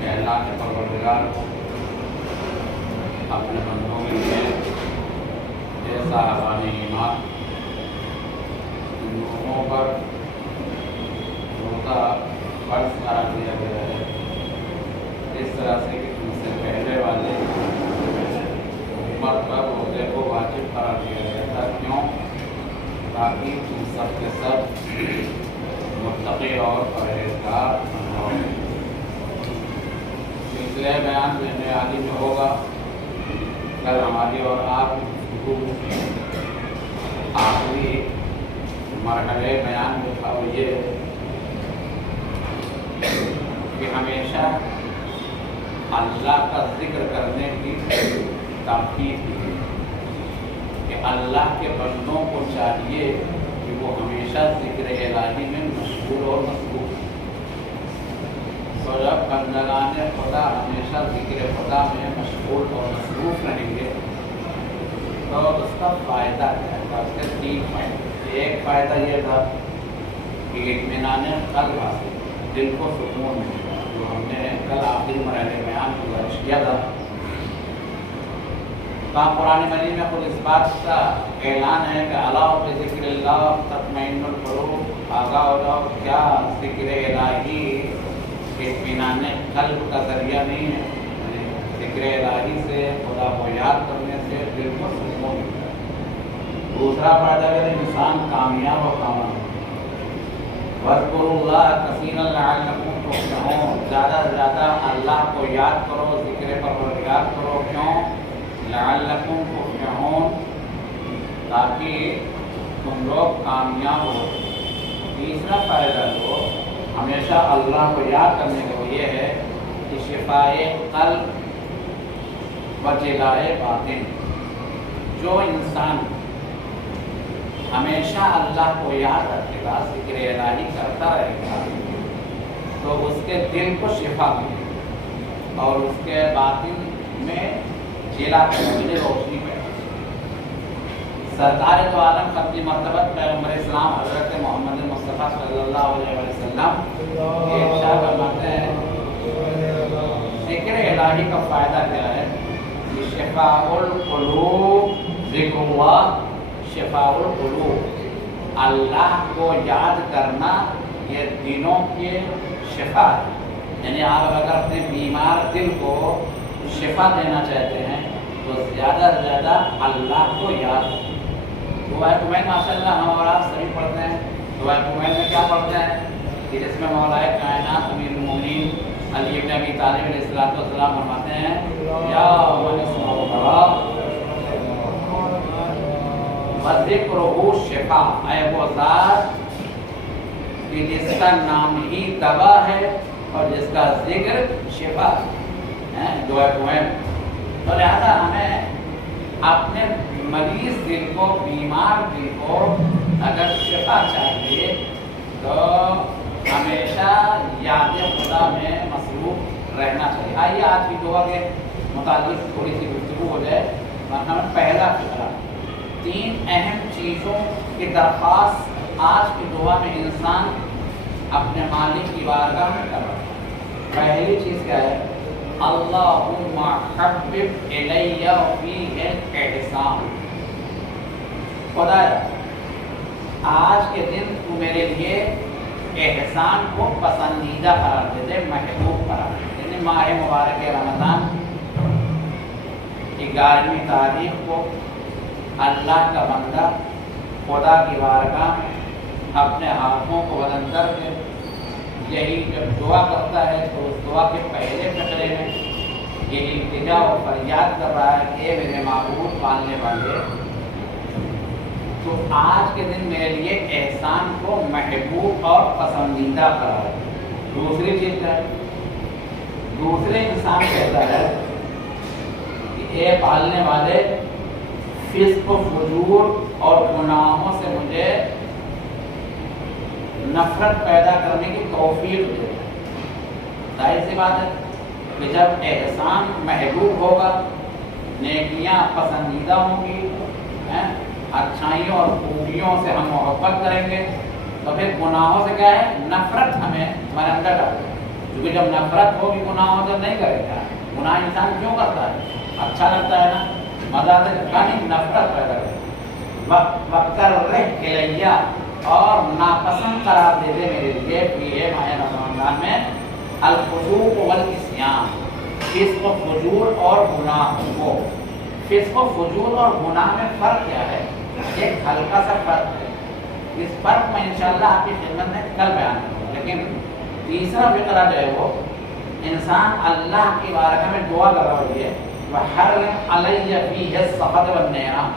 کہ اللہ کے پروردگار اپنے بندوں کے لیے ایسا حوالے ایمان لوگوں پر روزہ فرض قرار دیا گیا ہے، اس طرح سے کہ تم سے پہلے والے امت پر روزے کو واجب قرار دیا گیا تھا۔ کیوں؟ تاکہ تم سب کے سب متقی اور پرہیزگار بن جاؤ۔ سلسلہ بیان میں عالی میں ہوگا، کل ہماری اور آپ کی گفتگو آخری مرحلے بیان میں تھا، وہ یہ کہ ہمیشہ اللہ کا ذکر کرنے کی تاکید کی کہ اللہ کے بندوں کو چاہیے کہ وہ ہمیشہ ذکر الہی میں مشغول اور مصروف۔ تو جب بندگان خدا ہمیشہ ذکر خدا میں مشغول اور مصروف رہیں گے تو اس کا فائدہ کیا ہے؟ اس کے تین فائدے۔ ایک فائدہ یہ تھا کہ اطمینان قلب حاصل، دل کو سکون ملے گا، جو ہم نے کل آخری مرحلے بیان گزارش کیا تھا۔ قرآن مجید میں خود اس بات کا اعلان ہے کہ الا بذکر اللہ تطمئن القلوب، آگاہ ہو جاؤ، کیا ذکر الہی اطمینان قلب کا ذریعہ نہیں ہے؟ ذکر الہی سے، خدا کو یاد کرنے سے دل کو سکون ملتا ہے۔ دوسرا فائدہ ہے انسان کامیاب و کامیاب۔ وَاذْكُرُوا اللَّهَ كَثِيرًا لَعَلَّكُمْ تُفْلِحُونَ، زیادہ سے زیادہ اللہ کو یاد کرو، ذکر پروردگار کرو۔ کیوں؟ لعلکم تفلحون، تاکہ تم لوگ کامیاب ہو۔ تیسرا فائدہ جو ہمیشہ اللہ کو یاد کرنے کا وہ یہ ہے کہ شفائے قلب و جلائے باطن۔ جو انسان ہمیشہ اللہ کو یاد رکھے گا، ذکر الہی کرتا رہے گا، تو اس کے دل کو شفا ملے گی اور اس کے باطن میں جلا میں روشنی پیدا۔ سرکار دو عالم خطی مرتبت پیغمبر اسلام حضرت محمد مصطفیٰ صلی اللہ علیہ وسلم ارشاد فرماتے ہیں ذکر الہی کا فائدہ کیا ہے؟ کہ شفاء القلوب، ذکر اللہ شفاء القلوب، اللہ کو یاد کرنا یہ دلوں کے شفا ہے۔ یعنی آپ اگر اپنے بیمار دل کو شفا دینا چاہتے ہیں تو زیادہ سے زیادہ اللہ کو یاد کریں۔ دعا کمیل ماشاء اللہ ہم اور آپ سبھی پڑھتے ہیں۔ دعا کمیل میں کیا پڑھتے ہیں کہ جس میں مولا کائنات امیر المومنین علی بن ابی طالب علیہ السلام فرماتے ہیں یا من اسمہ وذکرہ شفا، اے وہ ذات کہ جس کا نام ہی دوا ہے اور جس کا ذکر شفا ہے، دعا کمیل۔ تو لہذا ہمیں اپنے مریض دل کو، بیمار دل کو اگر شفا چاہیے تو ہمیشہ یاد خدا میں مصروف رہنا چاہیے۔ آئیے آج کی دعا کے متعلق تھوڑی سی گفتگو ہو جائے۔ پہلا فکرہ، تین اہم چیزوں کی درخواست آج کی دعا میں انسان اپنے مالک کی بارگاہ میں کر رہا ہے۔ پہلی چیز کیا ہے؟ اللہم حبب الی فیہ الاحسان، خدا آج کے دن تو میرے لیے احسان کو پسندیدہ قرار دے دے، محبوب قرار دے دے۔ یعنی ماہ مبارک رمضان 11ویں تاریخ کو اللہ کا بندہ خدا کی بارگاہ میں اپنے ہاتھوں کو بلند کر کے یہی جب دعا کرتا ہے تو اس دعا کے پہلے فقرے میں یہ التجا اور فریاد کر رہا ہے کہ اے میرے معبود پالنے والے، تو آج کے دن میرے لیے احسان کو محبوب اور پسندیدہ قرار دے۔ دوسری چیز ہے، دوسرے انسان کہتا ہے کہ اے پالنے والے، فسق و فجور اور گناہوں سے مجھے نفرت پیدا کرنے کی توفیق دے۔ ظاہر سی بات ہے کہ جب احسان محبوب ہوگا، نیکیاں پسندیدہ ہوں گی، اچھائیوں اور خوبیوں سے ہم محبت کریں گے، तो फिर गुनाहों से क्या है, नफरत हमें हमारे अंदर डालता है, क्योंकि जब नफरत होगी गुनाहों से नहीं करेगा। गुनाह इंसान क्यों करता है, अच्छा लगता है ना, मजा आता है, नहीं, नफरत पैदा करे। वक्कर और नापसंद करार दे दे मेरे लिए ये माह रमजान में अल फुजूक वल इस्यान, फिस्क फजूल और गुनाहों को। फिस्क फजूल और गुनाह में फ़र्क क्या है, एक हल्का सा फ़र्क है, इस फ़र्क में इंशाअल्लाह आपकी खिदमत में कल बयान करूँगा। लेकिन तीसरा फिक्रा जो है वो इंसान अल्लाह की बारगाह में दुआ कर रहा है, वह हर्रम अलैया फीहि सख़त वन नेरा,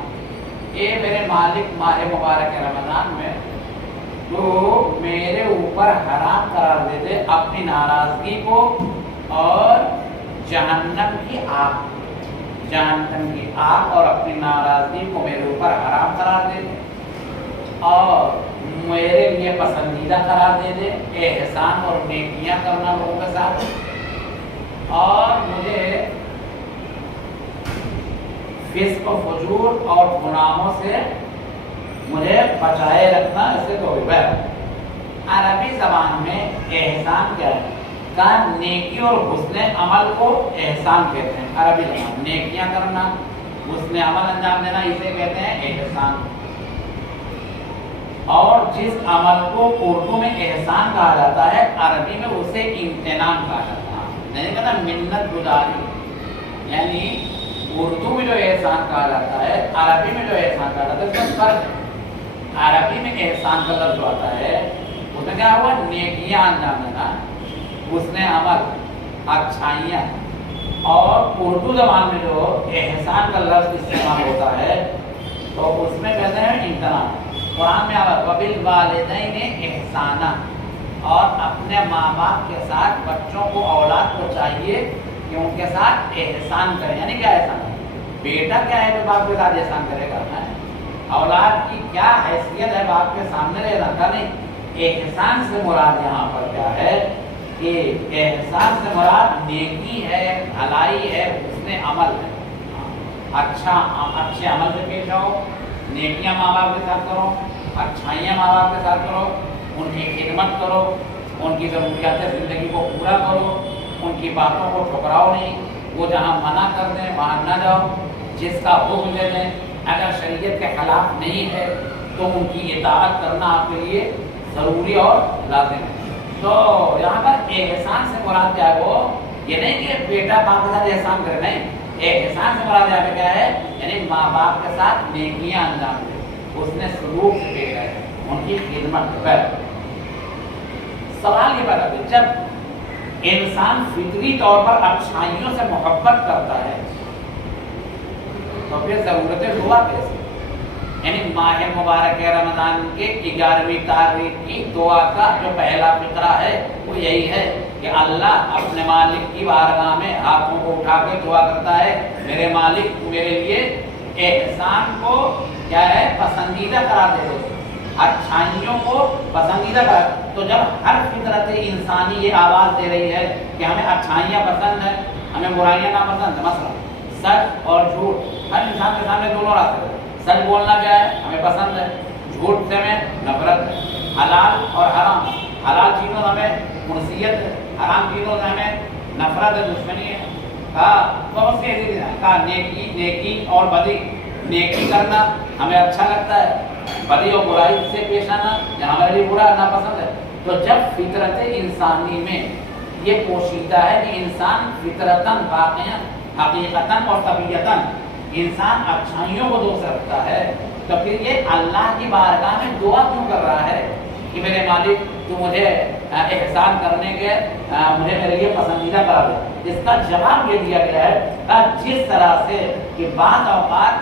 ये मेरे मालिक माह मुबारक रमज़ान में तो मेरे ऊपर हराम करार दे दे अपनी नाराज़गी को और जहन्नम की आग, जहन्नम की आग और अपनी नाराज़गी को मेरे ऊपर हराम करार दे दे और मेरे लिए पसंदीदा करार दे दे एहसान और नेकियां करना लोगों के साथ, और मुझे फिस्क फजूर और गुनाहों से मुझे बचाए रखना, इससे तो अरबी ज़बान में एहसान क्या है, का नेकी और हुस्ने अमल को एहसान कहते हैं। अरबी ज़बान नेकियां करना, हुस्ने अमल अंजाम देना, इसे कहते हैं एहसान। और जिस अमल को उर्दू में एहसान कहा जाता है, अरबी में उसे इम्तिनान कहा जाता है, नहीं कहता मिन्नत गुजारी। यानी उर्दू में जो एहसान कहा जाता है, अरबी में जो एहसान कहा जाता है, इसमें फर्क है। अरबी में एहसान का लफ्ज़ आता है, उसमें क्या हुआ, नेकियां अंजाम देना, उसने अमल, अच्छाइयाँ। और उर्दू ज़बान में जो एहसान का लफ्ज़ इस्तेमाल होता है तो उसमें कहते हैं इम्तिनान। कुरान में आता है वबिल वालिदैन एहसाना, और अपने माँ बाप के साथ बच्चों को, औलाद को चाहिए कि उनके साथ एहसान करें। यानी क्या एहसान, बेटा क्या है जो बाप के साथ एहसान करेगा, है? औलाद की क्या हैसियत है बाप के सामने रहना का, नहीं। एहसान से मुराद यहाँ पर क्या है कि एहसान से मुराद नेकी है, भलाई है, उसने अमल है। अच्छे अमल से पेश आओ, नेकियां माँ बाप के साथ करो, अच्छाइयाँ माँ बाप के साथ करो, उनकी खिदमत करो, उनकी ज़रूरियात ज़िंदगी को पूरा करो, उनकी बातों को ठुकराओ नहीं, वो जहाँ मना कर दें वहाँ न जाओ, जिसका हुक्म दे दें अगर शरीयत के खिलाफ नहीं है तो उनकी इताअत करना आपके लिए ज़रूरी और लाजिम है। तो यहाँ पर एहसान से मुराद क्या है, वो ये नहीं कि बेटा बाप के साथ एहसान करे, नहीं। एहसान से मुराद यहाँ पे क्या है, यानी माँ बाप के साथ नेकियां अंजाम दे, उसने सलूक से पेश है, उनकी खिदमत पर। सवाल ये बताते, जब इंसान फितरी तौर पर अच्छाइयों से मोहब्बत करता है तो फिर ज़रूरत दुआ कैसे? यानी माह मुबारक रमज़ान के 11वीं तारीख की दुआ का जो पहला फिक्रा है वो यही है कि अल्लाह अपने मालिक की बारगाह में हाथों को उठा के दुआ करता है, मेरे मालिक मेरे लिए एहसान को क्या है, पसंदीदा करार दे दो, अच्छाइयों को पसंदीदा कर। तो जब हर फितरत इंसानी ये आवाज़ दे रही है कि हमें अच्छाइयाँ पसंद है, हमें बुराइयाँ ना पसंद है, मसला सच और झूठ, हर इंसान के सामने दोनों रास्ते हैं। सच बोलना क्या है, हमें पसंद है, झूठ से हमें नफरत है। हलाल और हराम, हलाल चीज़ों से हमें मुनसियत है, हराम चीज़ों से हमें नफरत है, दुश्मनी है। बहुत सी ऐसी कहा नेकी और बदी, नेकी करना हमें अच्छा लगता है, बदी और बुराई से पेश आना या हमारे लिए बुरा नापसंद है। तो जब फितरत इंसानी में ये पोशीदा है कि इंसान फितरतन वाक़या हकीकतन और तबीयतन इंसान अच्छाइयों को दोस्त रखता है, तो फिर ये अल्लाह की बारगाह में दुआ क्यों कर रहा है कि मेरे मालिक तू मुझे एहसान करने के मुझे मेरे लिए पसंदीदा करा दे? इसका जवाब ये दिया गया है जिस तरह से कि बाद औक़ात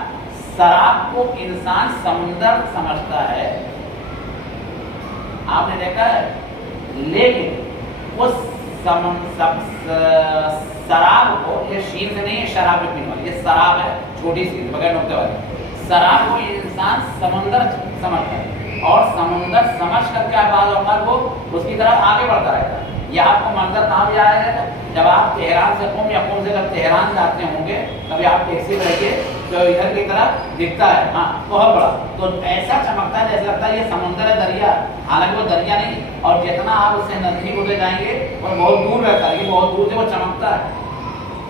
शराब को इंसान समुंदर समझता है, आपने देखा है, लेकिन उस शराब को, ये शीन से नहीं है शराब में पीने वाली, ये शराब है छोटी सी बगैर नुक्ते वाली, शराब को इंसान समुंदर समझता है और समुंदर समझ कर क्या बाद औक़ात वो उसकी तरफ आगे बढ़ता रहता है। یہ آپ کو منظر کہاں بھی آیا ہے؟ جب آپ تہران سے قم یا قم سے جب تہران جاتے ہوں گے کبھی آپ ٹیکسی میں رہیے جو ادھر کی طرف دکھتا ہے ہاں بہت بڑا، تو ایسا چمکتا ہے جیسے لگتا ہے یہ سمندر ہے، دریا، حالانکہ وہ دریا نہیں، اور جتنا آپ اس سے نزدیک ہوتے جائیں گے وہ بہت دور رہتا ہے، یہ بہت دور سے وہ چمکتا ہے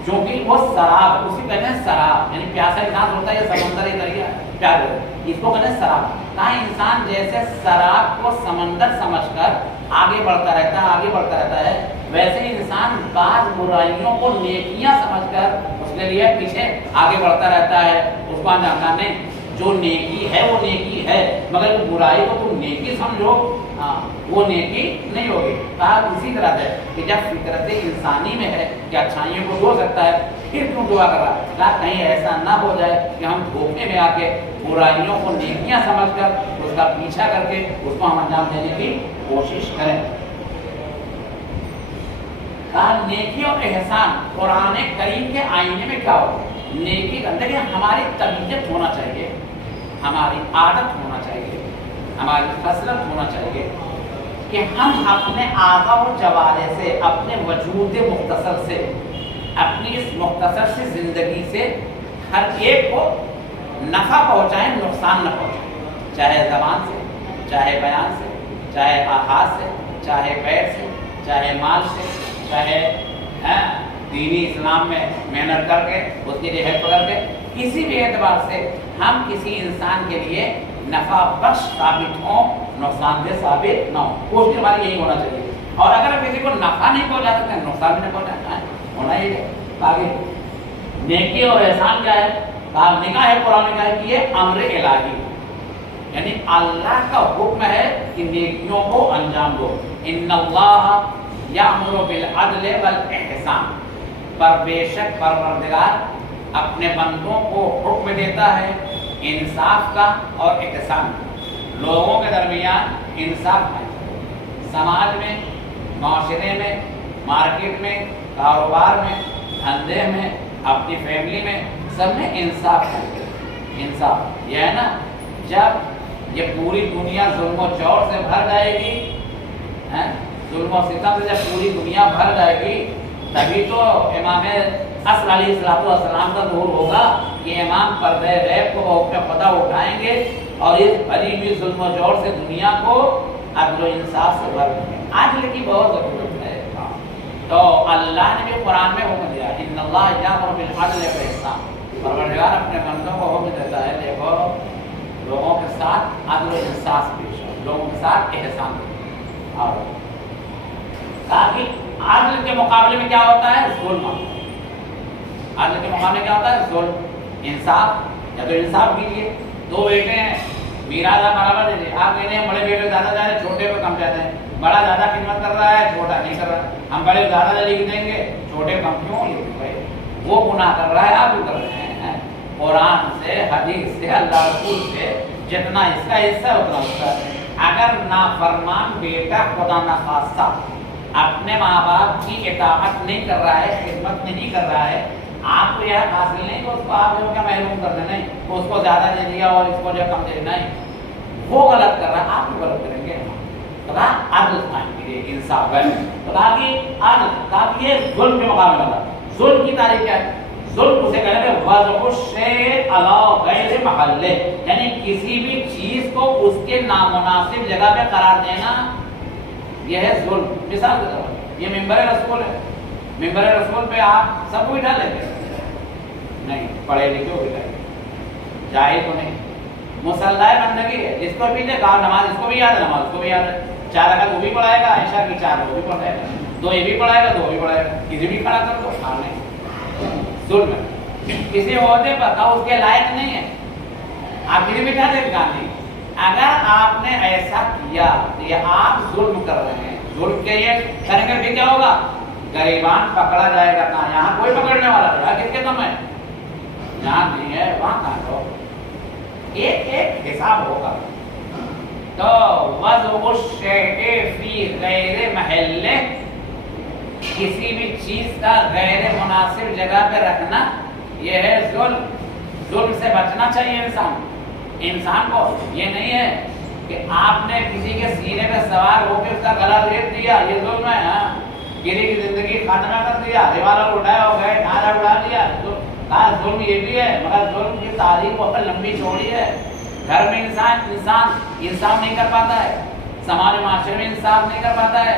کیونکہ وہ سراب، اسی کہتے ہیں سراب، یعنی پیاسا انسان ہوتا ہے یہ سمندر ہی دریا پیار، اس کو کہتے ہیں سراب۔ کہاں انسان جیسے سراب کو سمندر سمجھ کر آگے بڑھتا رہتا ہے، آگے بڑھتا رہتا ہے، ویسے ہی انسان بعض برائیوں کو نیکیاں سمجھ کر اس کے لیے پیچھے آگے بڑھتا رہتا ہے، اس کو جانتا نہیں جو نیکی ہے وہ نیکی ہے، مگر برائی کو تم نیکی سمجھو وہ نیکی نہیں ہوگی۔ کہا اسی طرح ہے کہ جب فطرت انسانی میں ہے کہ اچھائیوں کو ہو سکتا ہے پھر کیوں دعا کر رہا ہے؟ کہا کہیں ایسا نہ ہو جائے کہ ہم دھوکے میں آ کے برائیوں کو نیکیاں سمجھ کر اس کا پیچھا کر کے اس کو ہم انجام دینے کی کوشش کریں۔ کہا نیکی اور احسان قرآن کریم کے آئینے میں کیا ہو؟ نیکی کرتے کہ ہماری طبیعت ہونا چاہیے، ہماری عادت ہونا چاہیے، ہماری خصلت ہونا چاہیے کہ ہم اپنے اعضاء و جوارح سے، اپنے وجود مختصر سے، اپنی اس مختصر سی زندگی سے ہر ایک کو نفع پہنچائیں، نقصان نہ پہنچائیں، چاہے زبان سے، چاہے بیان سے، چاہے ہاتھ سے، چاہے پیر سے، چاہے مال سے، چاہے دینی اسلام میں محنت کر کے اس کی ہیلپ کر کے، کسی بھی اعتبار سے ہم کسی انسان کے لیے نفع بخش ثابت ہوں، نقصان دہ ثابت نہ ہو، کوشش ہماری یہی ہونا چاہیے۔ اور اگر کسی کو نفع نہیں پہنچا سکتے نقصان بھی نہیں پہنچانا ہے، ہونا ہی ہے۔ آگے نیکی اور احسان کیا ہے؟ کہا نکاح ہے، قرآن میں کہا ہے کہ یہ امر الہی، یعنی اللہ کا حکم ہے کہ نیکیوں کو انجام دو۔ ان اللہ یامر بالعدل والاحسان، پر بے شک پروردگار اپنے بندوں کو حکم دیتا ہے انصاف کا اور احسان کا، لوگوں کے درمیان انصاف ہے، سماج میں، معاشرے میں، مارکیٹ میں، کاروبار میں، دھندے میں، اپنی فیملی میں، سب میں انصاف ہے۔ انصاف یہ ہے نا، جب یہ پوری دنیا ظلم و جور سے بھر جائے گی، ظلم و ستم سے جب پوری دنیا بھر جائے گی تبھی تو امام اصل علیہ السلام کا ظہور ہوگا کہ امام پردہ غیب کو وہ اپنے خدا اٹھائیں گے اور اس بھری ہوئی ظلم و جور سے دنیا کو عدل و انصاف سے بھر دیں گے۔ عدل کی بہت ضرورت ہے، تو اللہ نے بھی قرآن میں حکم دیا ان اللہ یامر بالعدل والاحسان، پروردگار اپنے بندوں کو حکم دیتا ہے دیکھو لوگوں کے ساتھ عدل و انصاف پیش کرو، لوگوں کے ساتھ احسان کرو، اور تاکہ عدل کے مقابلے میں کیا ہوتا ہے؟ ظلم۔ عدل کے مقابلے میں کیا ہوتا ہے؟ ظلم۔ انصاف، یا تو انصاف کیجیے، دو بیٹے ہیں میراث برابر دے دیں، آپ کہتے ہیں بڑے بیٹے زیادہ جا رہے ہیں چھوٹے پہ کم جاتے ہیں، بڑا زیادہ خدمت کر رہا ہے چھوٹا نہیں کر رہا ہے، ہم بڑے زیادہ لکھ دیں گے چھوٹے کم کیوں لکھ رہے؟ وہ گناہ کر رہا ہے آپ بھی کر رہے ہیں۔ قرآن سے، حدیث سے، اللہ رسول سے جتنا اس کا حصہ ہے اتنا اس کا ہے۔ اگر نافرمان بیٹا خدا نخواستہ اپنے ماں باپ کی اطاعت نہیں کر رہا ہے، خدمت نہیں کر رہا ہے، آپ کو یہ حاصل نہیں کہ اس کو آپ جو کیا محروم کر دیں، نہیں اس کو زیادہ دے دیا اور اس کو جو کم دے دیا، نہیں وہ غلط کر رہا ہے، آپ بھی غلط کریں گے۔ خدا عدل قائم کیجیے، انصاف ہے، خدا کی عدل، تاکہ یہ ظلم کے مقابلے والا۔ ظلم کی تعریف کیا ہے؟ ظلم اسے کہتے ہیں وضع الشیء علی غیر محلہ، یعنی کسی بھی چیز کو اس کے نامناسب جگہ پہ قرار دینا، یہ ہے ظلم۔ مثال کے طور یہ ممبر رسول ہے، ممبر رسول پہ آپ سب کو بٹھا لیتے نہیں، پڑھے لکھے کو بٹھائے، جاہل کو نہیں، مصلی بندگی ہے، جس کو بھی دے کہا نماز اس کو بھی یاد ہے، نماز اس کو بھی یاد ہے، 4 رکعت وہ بھی پڑھائے گا، عشاء کی 4 وہ بھی پڑھائے گا، 2 یہ بھی پڑھائے گا، 2 بھی پڑھائے گا، کسی بھی کھڑا کر دو، ہاں نہیں ظلم ہے۔ کسی عہدے پر کہا اس کے لائق نہیں ہے، آپ پھر بٹھا دیں گاندھی، اگر آپ نے ایسا کیا تو یہ آپ ظلم کر رہے ہیں، ظلم کے یہ کریں گے پھر کیا ہوگا؟ غریبان پکڑا جائے گا، کہاں یہاں کوئی پکڑنے والا نہیں، کس کے دم ہے؟ یہاں نہیں ہے، وہاں کہاں ہو، ایک ایک حساب ہوگا۔ تو وضع الشیء فی غیر محلہ، کسی بھی چیز کا غیر مناسب جگہ پہ رکھنا یہ ہے ظلم۔ ظلم سے بچنا چاہیے انسان کو، یہ نہیں ہے کہ آپ نے کسی کے سینے پہ سوار ہو کے اس کا گلا ریت دیا، یہ ظلم ہے۔ गिरी की जिंदगी खात्मा कर दिया, रिवाल्वर उठाया हो गए, नारा उड़ा दिया। तो कहा जुल्म ये भी है, मगर जुल्म की तारीख बहुत लंबी चौड़ी है। घर में इंसान इंसाफ नहीं कर पाता है, समाज माशरे में इंसाफ नहीं कर पाता है,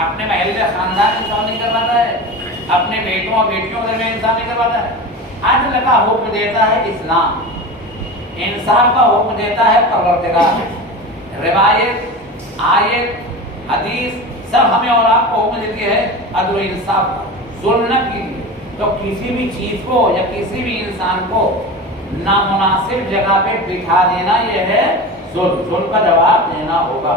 अपने महल में खानदान इंसाफ नहीं कर पाता है, अपने बेटों और बेटियों के में इंसाफ नहीं कर पाता है। अदल का हुक्म देता है इस्लाम, इंसाफ का हुक्म देता है परवरदिगार। रिवायत, आयत, हदीस सब हमें और आपको हुक्म देती है अदल इंसाफ, जुल्म न कीजिए। तो किसी भी चीज को या किसी भी इंसान को नामुनासिब जगह पे बिठा देना, यह है जुल्म का जवाब देना होगा।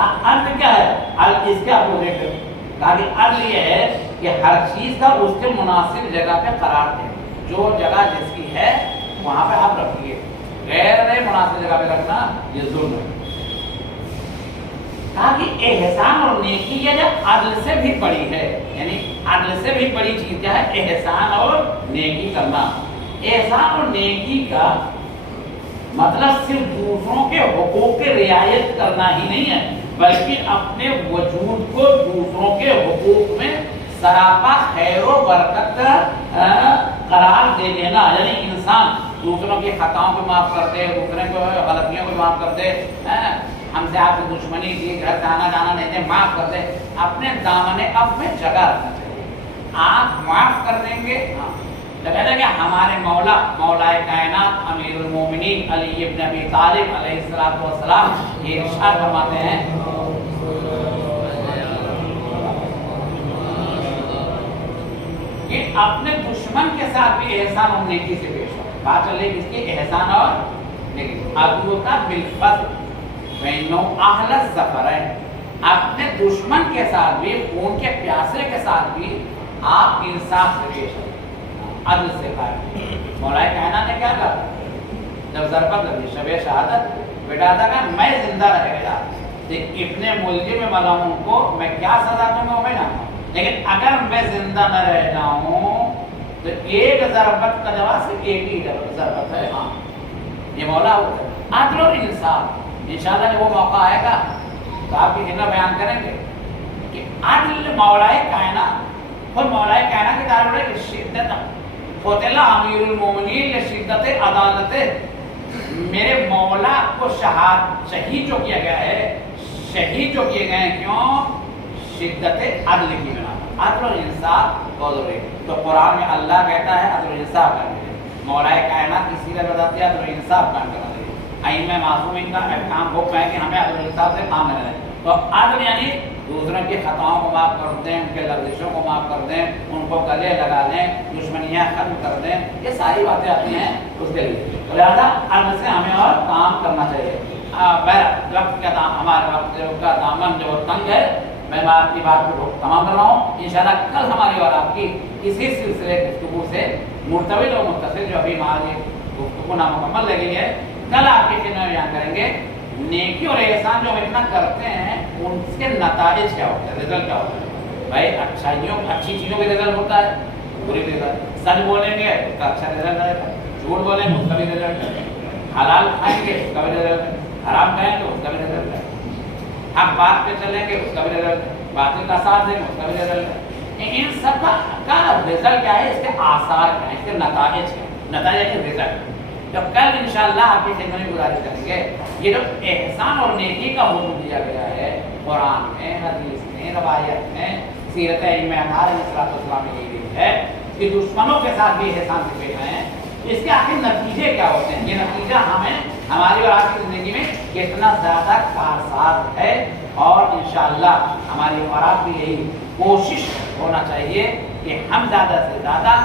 अर्थ क्या है? अर्थ इसके अपोजिट ताकि अर्थ यह है कि हर चीज का उसके मुनासिब जगह पे करार दें। जो जगह जिसकी है वहां पे आप रखिए, गैर मुनासिब जगह पे रखना ये जुल्म है। ताकि एहसान और नेकी ये जब अदल से भी बड़ी है, यानी अदल से भी बड़ी चीज क्या है? एहसान और नेकी करना। एहसान और नेकी का मतलब सिर्फ दूसरों के हुकूक की रियायत करना ही नहीं है, बल्कि अपने वजूद को दूसरों के हुकूक में सरापा खैर व बरकत करार दे देना। यानी इंसान दूसरों की खताओं को माफ कर दे, दूसरे को गलतियों को माफ कर दे, हमसे आपकी दुश्मनी थी, घर से आना जाना नहीं थे, माफ कर दे। अपने दामने अब में जगह रखना चाहिए। आप माफ कर देंगे, तो कहते हैं कि हमारे मौलाए कायनात अमीरुल मोमिनीन अली इब्न अबी तालिब अलैहिस्सलातु वस्सलाम ये इरशाद फरमाते हैं कि अपने दुश्मन के साथ भी एहसान और नेकी से पेश हो। बात चल रही किसकी? एहसान और नेकी। अदुका बिलफज़ल वैनो अहल ज़फ़रैन, अपने दुश्मन के साथ भी, खून के प्यासे के साथ भी आप इंसाफ से पेश हो, अदल से कहा। मौलाए कायनात ने क्या कहा जब ज़रबत लगी शबे शहादत, बेटा था मैं जिंदा रहेगा इब्ने मुल्जिम में मलाऊं को मैं क्या सजा दूंगा मैं ना, लेकिन अगर मैं जिंदा न रह जाऊं तो एक ज़रबत का जवाब सिर्फ एक ही ज़रबत है। हाँ, ये मौला अदल और इंसाफ। इंशाअल्लाह जब वो मौका आएगा तो आपकी जिन्ना बयान करेंगे कि अदल मौलाए कायनात और मौलाए कायनात के दारुल की शिद्दत फ़ुतिला अमीरुल मोमिनीन ले शिद्दत अदालत, मेरे मौला को शहीद जो किया गया है, शहीद जो किए गए हैं, क्यों? शिद्दत अदल की बिना। अदल और इंसाफ बहुत जरूरी है। तो कुरान में अल्लाह कहता है अदल और इंसाफ करने चाहिए, मौलाए कायनात की सीरत बताती है अदल और इंसाफ काम करना चाहिए। आइम्मा मासूमीन का काम हुक्म है कि हमें अदल और इंसाफ से काम लेना है। तो अदल यानी दूसरों की खताओं को माफ कर दें, उनके लफ्ज़ों को माफ कर दें, उनको गले लगा दें, दुश्मनियाँ खत्म कर दें, ये सारी बातें आती हैं उसके लिए। तो लिहाजा अदल से हमें और काम करना चाहिए। वक्त का हमारे वक्त का दामन जो तंग है, मैं आपकी बात को तमाम कर रहा हूँ। इंशाअल्लाह कल हमारी और आपकी इसी सिलसिले गुफ्तगू से मुर्तबित और मुत्तसिल जो अभी हमारी गुफ्तगू नामुकम्मल लगी है, कल आपके फिर बयान करेंगे नेकी और एहसान जो हम इतना करते हैं उनके नताइज क्या होते हैं, रिजल्ट क्या होता है। भाई अच्छी चीज़ों का रिजल्ट होता है, बुरी रिजल्ट। सच बोलेंगे उसका अच्छा रिजल्ट आएगा, झूठ बोलेंगे उसका भी रिजल्ट है, हलाल खाएंगे उसका भी रिजल्ट है, हराम खाएंगे उसका भी रिजल्ट है, हम बात पे चलेंगे उसका भी रिजल्ट है, बातिल का साथ देंगे उसका भी रिजल्ट है। इन सब का रिजल्ट क्या है? इसके आसार क्या है, इसके नताइज क्या है? नताइज यानी रिजल्ट। तो कल इंशाअल्लाह आपकी खिदमत में गुजारिश करेंगे ये जो एहसान और नेकी का हुक्म दिया गया है कुरान में, हदीस में, रवायत में, सीरत इस्लाम में यही है कि दुश्मनों के साथ भी एहसान से पेश आए हैं। इसके आखिर नतीजे क्या होते हैं? ये नतीजा हमें हमारी और आपकी ज़िंदगी में कितना ज़्यादा कारसाज है, और इंशाअल्लाह हमारी और आपकी यही कोशिश होना चाहिए कि हम ज़्यादा से ज़्यादा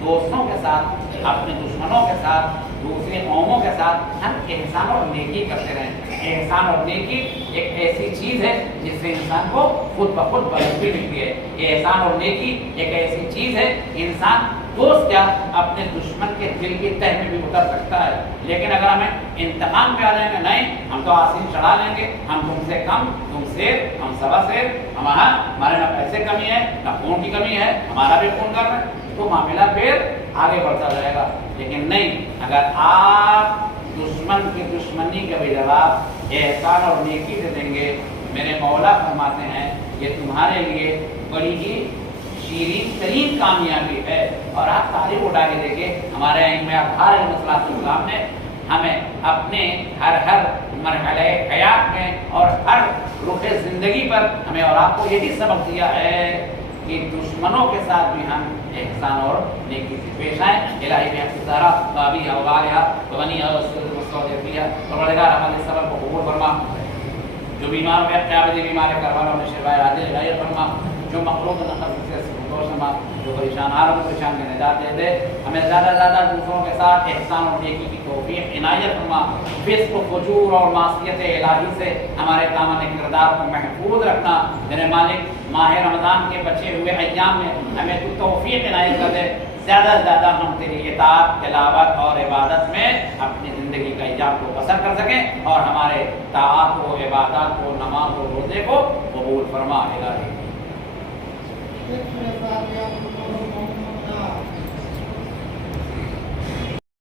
दोस्तों के साथ, अपने दुश्मनों के साथ, दूसरे कौमों के साथ हम एहसान और नेकी करते रहें। एहसान और नेकी एक ऐसी चीज़ है जिससे इंसान को खुद ब खुद बलंदी मिलती है। एहसान और नेकी एक ऐसी चीज़ है, इंसान दोस्त क्या अपने दुश्मन के दिल की तह में भी उतर सकता है। लेकिन अगर हमें इंतकाम पे आ जाएंगे, नहीं हम तो आसीन चढ़ा लेंगे, हम तुमसे कम, तुम शेर, हम सवा शेर, हमारे ना पैसे कमी है ना खून की कमी है, हमारा भी खून कर रहे हैं, तो मामला फिर आगे बढ़ता जाएगा। लेकिन नहीं, अगर आप दुश्मन की दुश्मनी का भी जवाब एहसान और नेकी से देंगे, میرے مولا فرماتے ہیں یہ تمہارے لیے بڑی ہی شیرین ترین کامیابی ہے۔ اور آپ تاریخ اٹھا کے دیکھیں ہمارے ائمہ اطہار علیہ السلام نے ہمیں اپنے ہر مرحلہ حیات میں اور ہر رخ زندگی پر ہمیں اور آپ کو یہی سبق دیا ہے کہ دشمنوں کے ساتھ بھی ہم احسان اور نیکی سے پیش آئیں۔ الہی میں اقتدارہ بابی اوغالیہ بنی اور پروردگار ہمارے سبب کو قبول فرما، جو بیمار میں قیابتی بیمار کروانوں میں شفائے عاجل عنایت فرما، جو مخلوق نقل سے سنتوش فرما، جو پریشان عالم پریشان کے نجات دے دے، ہمیں زیادہ زیادہ دوسروں کے ساتھ احسان اور نیکی کی توفیق عنایت فرما، فسق و فجور اور معصیت الہی سے ہمارے دامن کردار کو محفوظ رکھنا۔ میرے مالک ماہ رمضان کے بچے ہوئے ایام میں ہمیں تو توفیق عنایت کر دے، زیادہ سے زیادہ ہم تیری اطاعت، تلاوت اور عبادت میں اپنی زندگی کا ایام کو بسر کر سکیں اور ہمارے طاعات کو، عبادات کو، نماز و روزے کو قبول فرما۔ الہی